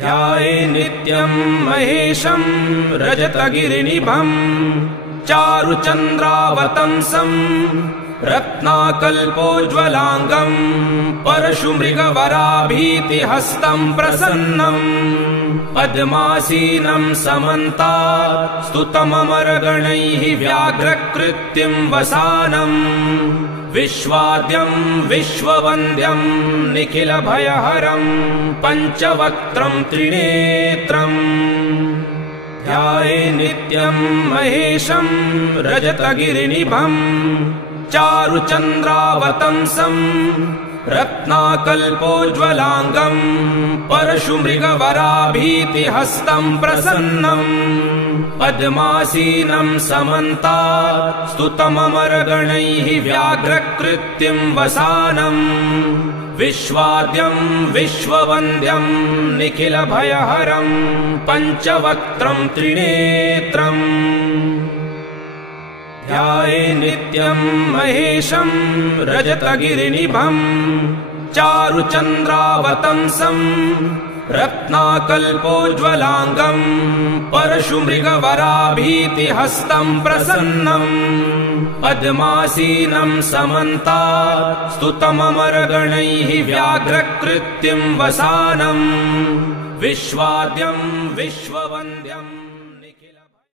ध्याये नित्यं महेशं रजतगिरिनिभं चारुचन्द्रावतंसं रत्नाकल्पोज्ज्वलाङ्गं परशुमृगवराभीतिहस्तं प्रसन्नं पद्मासीनं समन्तात् स्तुतममरगणैः व्याघ्रकृत्यं वसानं विश्वाद्यं विश्ववन्द्यं निखिलभयहरं पञ्चवक्त्रं त्रिनेत्रम् ध्याये नित्यं महेशं रजतगिरिनिभं चारुचन्द्रावतंसं रत्नाकल्पोज्ज्वलाङ्गं परशुमृगवराभीतिहस्तं प्रसन्नं पद्मासीनं समन्तात् स्तुतममरगणैः व्याघ्रकृत्यं वसानं विश्वाद्यं विश्ववन्द्यं निखिलभयहरं पञ्चवक्त्रं त्रिनेत्रम् ध्याये नित्यं महेशं रजतगिरिनिभं चारुचन्द्रावतंसं रत्नाकल्पोज्ज्वलाङ्गं परशुमृगवराभीतिहस्तं प्रसन्नं पद्मासीनं समन्तात् स्तुतममरगणैः व्याघ्रकृत्यं वसानं विश्वाद्यं विश्ववन्द्यम्